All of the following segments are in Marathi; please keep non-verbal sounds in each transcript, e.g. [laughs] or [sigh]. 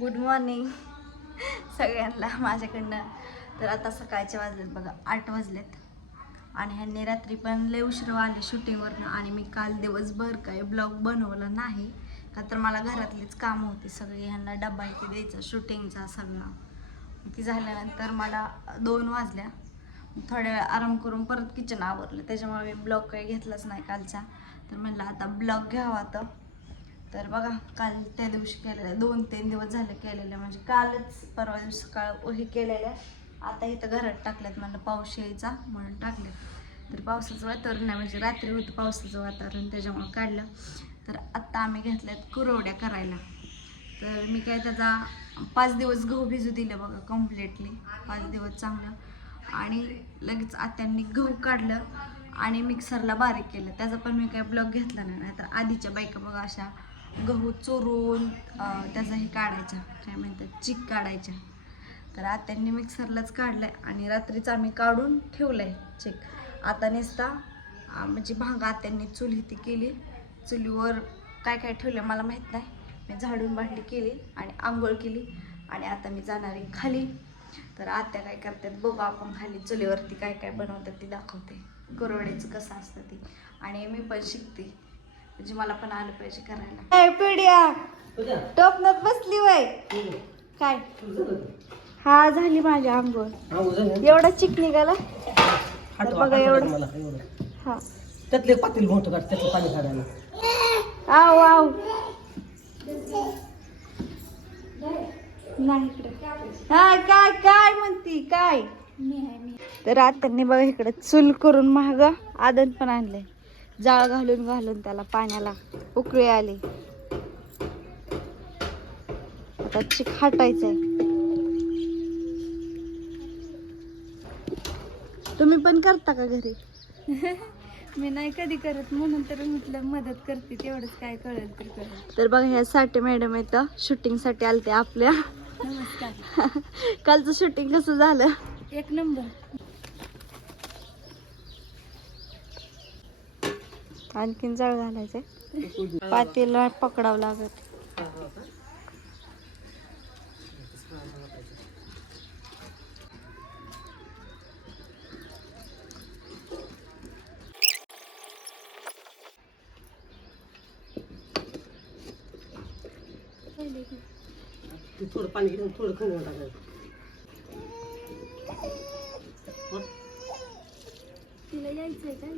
गुड मॉर्निंग सगळ्यांना माझ्याकडनं. तर आता सकाळचे वाजलेत बघा आठ वाजलेत. आणि ह्यांनी रात्री पण लय उशीर आले शूटिंगवरनं आणि मी काल दिवसभर काय ब्लॉग बनवला नाही. का तर मला घरातलीच कामं होती सगळी. ह्यांना डबा इथे द्यायचा शूटिंगचा सगळा. ती झाल्यानंतर मला दोन वाजल्या. थोड्या वेळ आराम करून परत किचन आवरलं. त्याच्यामुळे मी ब्लॉग काही घेतलाच नाही कालचा. तर म्हणलं आता ब्लॉग घ्यावा तर तर बघा काल त्या दिवशी केलेलं दोन तीन दिवस झाले केलेलं म्हणजे कालच परवा दिवस सकाळ हे केलेल्या. आता इथं घरात टाकल्यात म्हणलं पाऊस यायचा म्हणून टाकले. तर पावसाचं वातावरण आहे म्हणजे रात्री होतं पावसाचं वातावरण त्याच्यामुळं काढलं. तर आत्ता आम्ही घेतल्यात कुरवड्या करायला. तर मी काय त्याचा पाच दिवस गहू भिजू दिलं बघा कम्प्लिटली पाच दिवस चांगलं. आणि लगेच आत्यांनी गहू काढलं आणि मिक्सरला बारीक केलं. त्याचा पण मी काय ब्लॉग घेतला नाही. नाहीतर आधीच्या बायका बघा अशा गहू चोरून त्याचा हे काढायच्या काय म्हणतात? चिक काढायच्या तर आत्यांनी मिक्सरलाच काढलंय आणि रात्रीच आम्ही काढून ठेवलंय चिक. आता नेसता म्हणजे भांग आत्यांनी चुली ती केली. चुलीवर काय काय ठेवलं मला माहीत नाही. मी झाडून भांडी केली आणि आंघोळ केली आणि आता मी जाणार आहे खाली. तर आत्या काय करतात? बघू आपण खाली चुलीवरती काय काय बनवतात ती दाखवते. कुरवड्याचं कसं असतं ती. आणि मी पण शिकते. म्हणजे मला पण आलं पाहिजे करायला. काय पिढ्या टोपनात बसली वय. काय? हा झाली माझी आंघोळ. एवढा चिक निघाला? तर बघा एवढं. हा. त्यातले पातील मोठं काढ त्यातलं पाणी काढायला. आव आव. नाही हा काय काय म्हणती काय? तर आता बघा इकडे. चूल करून महाग आदन पण आणले जाळ घालून घालून त्याला पाण्याला उकळी आली. आता चिक हटायचंय. तुम्ही पण करता का घरी? [laughs] मी नाही कधी करत म्हणून तर म्हटलं मदत करते तेवढंच काय कळेल तर कळेल. तर बघा ह्या साठी मॅडम इथं शूटिंगसाठी आलते आपल्या. नमस्कार. [laughs] कालचं शूटिंग कसं झालं? एक नंबर. आणखीन जळ घालायचंय पातेला पकडावं लागत ते थोडं पाणी घेऊन थोडं खंड टाकायचं. तिला यायचंय काय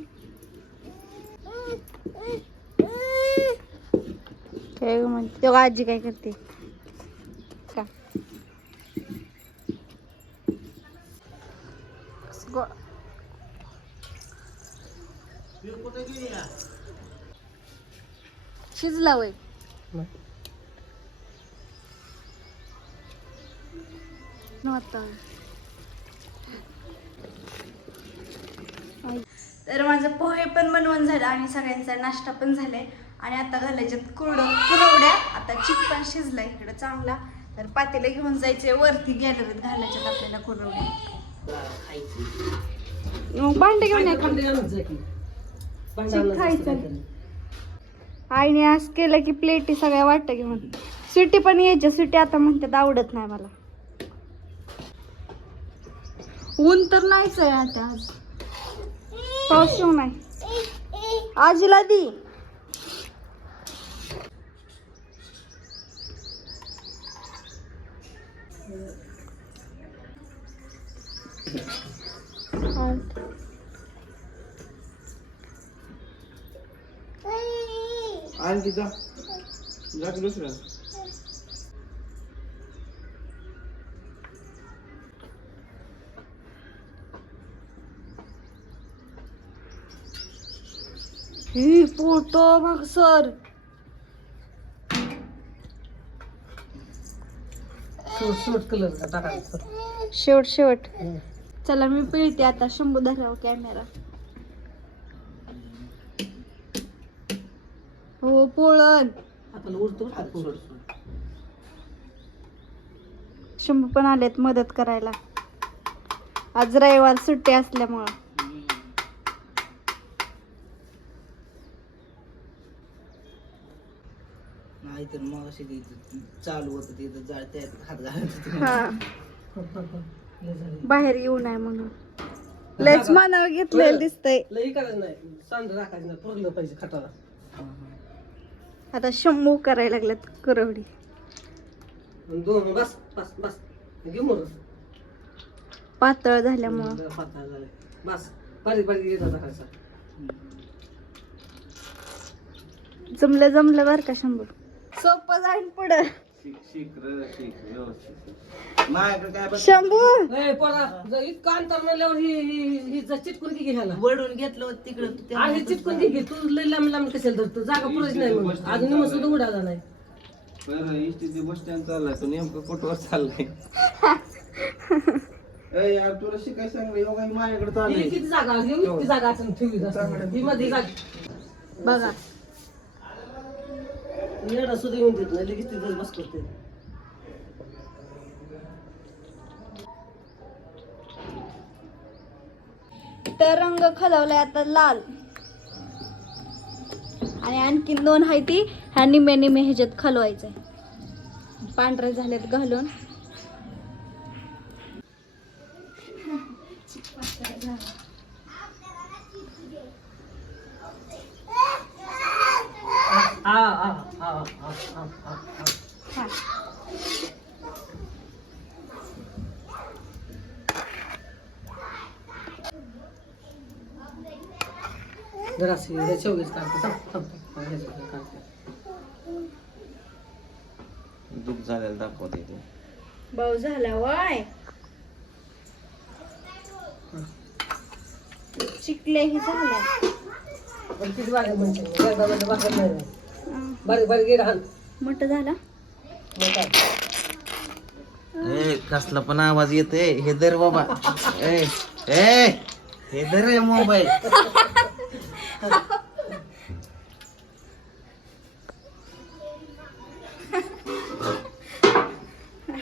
काय म्हणते? तेव्हा आजी काय करते? का? शिजला वय. नव्हता. तर माझं पोहे पण बनवून झालं आणि सगळ्यांचा नाश्ता पण झालाय. आणि आता घालायच्यात कुरड. कुरवड्या. आता चिक पण शिजला इकडं चांगला. तर पातेला घेऊन जायचे वरती गॅलरीत घालायच्यात आपल्याला कुरवड्या. मग भांडे घेऊन खायचं. आईने असं केलं की प्लेटी सगळ्या वाटतं घेऊन. सुटी पण यायच्या. सुटी आता म्हणतात आवडत नाही मला. ऊन तर नाहीच आहे आता आज. पाऊस येऊ नाही आजीला दी आणखी जा जा पोतो मग सर. शेवट शेवट कलर टाकायचं शेवट शेवट. चला मी पिळते आता. शंभू धराव कॅमेरा हो पोळण. आपल्याला उरतो. शंभू पण आलेत मदत करायला. आज रविवार सुट्टी असल्यामुळं नाही तर मग अशी ती चालू होतं तिथं जाळ त्यात हात घालत. हा. बाहेर येऊ नये म्हणून. लयच मानावर घेतलेलं दिसतंय. लई करायचं नाही. सांड राखायचं नाही पुरलं पाहिजे खटाला. आता शंभू करायला लागल्यात करवडी. आणि दोन बस बस बस. घे मोर पातळ झाल्यामुळं. पातळ झाले. बस. बारीक बारीक जमलं जमलं बर का शंभू? जाईल पुढं. शंभू! ए पोरा जर इतकं अंतर म्हणल्यावर ही ही ही जर चिटकून की घ्यायला वडून घेतलं होतं तिकडं आणि चिटकून घे घे तू लई लांब लांब कशाला धरतो? जागा पुरेच नाही म्हणून. अजून निम सुद्धा उडाला नाही बरं इष्टीचे बस स्टँड चाललाय तो नेमकं कुठवर चाललाय? [laughs] ए यार तुला शिकाय सांगलं योगा माझ्याकडे ही चाललंय किती जागा ही इतकी जागा आपण ठेवली ही मध्ये जागा. बघा. येडा सुद्धा येऊन देत नाही लगेच तिथं बस करते. तर रंग खलवलाय आता लाल. आणि आणखीन दोन आहे ती ह्या निम्या निम्या ह्याच्यात खलवायचंय. पांढरे झालेत घालून. हा. जराशी ह्याच्या वगैरे काढते. दुःख झालेलं दाखवते ते. भाऊ झाला वाय. चिकलेही झाल्या पण किती बारीक म्हणजे गेला हाल मोठं झाला? ए कसला पण आवाज येतोय. हे दर बाबा. ए ए हे दर रे मोबाईल.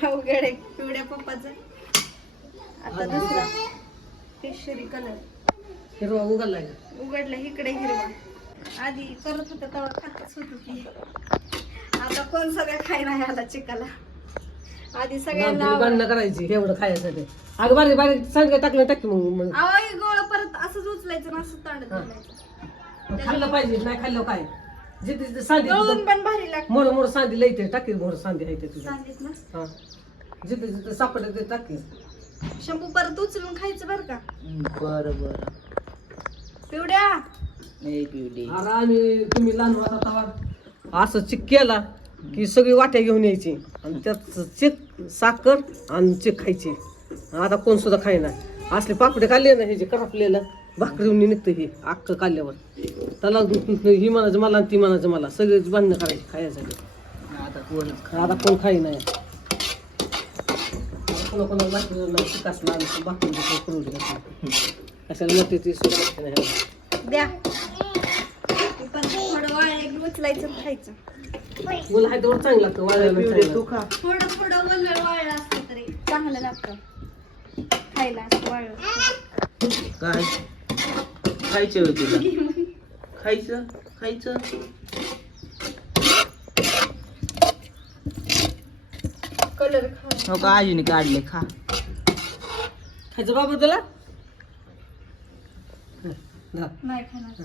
अवघड आहे. पिवड्या पप्पाचं. आता दुसरा. केशरी कलर हिरवा उघडला उघडलं. इकडे हिरवा. आधी करत होतं तेव्हा खातच होत की आता कोण सगळं खायला आला चिकाला आधी सगळ्यांना भांडणं करायची एवढं खायसाठी. अगं बारीक बारीक सांग टाकलं टाकी मग मग. हे गोळ परत असंच उचलायचं आणि असं तांडत हा. घालायचं. खाल्लं पाहिजे नाही खाल्लं काय? जिथे जिथे सांदी गळून पण भारी लागतं. मोर मोर सांदी लई टाकी मोर सांदी आहे ते तुझ्या सांगित ना? हा. जिथे जिथे सापडलं ते टाकी शंभू परत उचलून खायचं बरं का? बर बर. पिवड्या अरे आम्ही तुम्ही लहान होता तेव्हा असं चिक केला की सगळी वाट्या घेऊन यायची. आणि त्यात चिक साखर आणि चिक खायची. आता कोण सुद्धा खाईना असले पापडे खाल्ले ना हे जे करपलेलं भाकरीहून निघतं हे अख्खं काढल्यावर त्याला ही म्हणायचं मला आणि ती म्हणायचं मला. सगळेच बांधणं करायची खायसाठी. आता कोणच आता कोण खाई नाही. कोणा कोणाला भाकरी करून. कशाला म्हणते ती सुद्धा नाही. द्या. पण थोडं वाळलं उचलायचं खायचं मुलं चांगलं लागतं वाळायला चांगलं. तू खा. थोडं थोडं वल्ल वाळलं असतं तरी. चांगलं लागतं. खायला असं वाळलं काय? खायचं होय तुला खायचं? खायचं? कलर खा. हो का आजीने काढले खा. खायचं बाबा तुला? हं. नाही खाणार.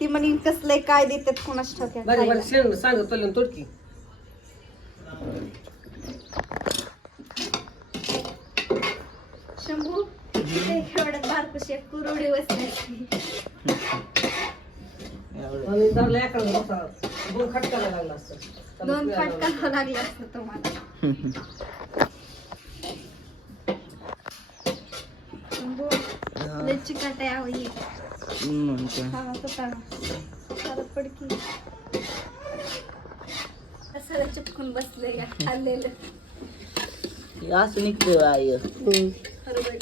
ती म्हणे कसलंय काय देतात कोणाच बारीक शेण सांगत तुला तोडकी शंभू ते एवढ्यात बारकशी एक कुरवडी बसली. एवढं. आणि धरला एखादा दोन खट करायला लागला असतं. दोन फाट करावं लागलं. असतं तुम्हाला. शंभू लय चिकाट आहे ही मग काय. हा स्वतः परत पडकी. असं चिपकून बसले का? खाल्लेलं. हे असं निघतं आय हं. खरं बाई.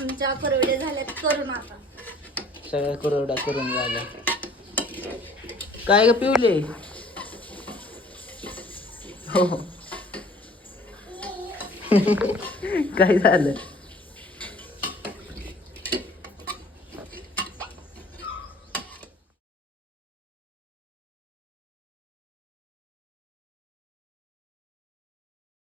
आमच्या परवडे झाल्यात करून आता. सगळ्या कुरवडा करून झाल्या. काय ग पिवले? हो. [laughs] काय झालं?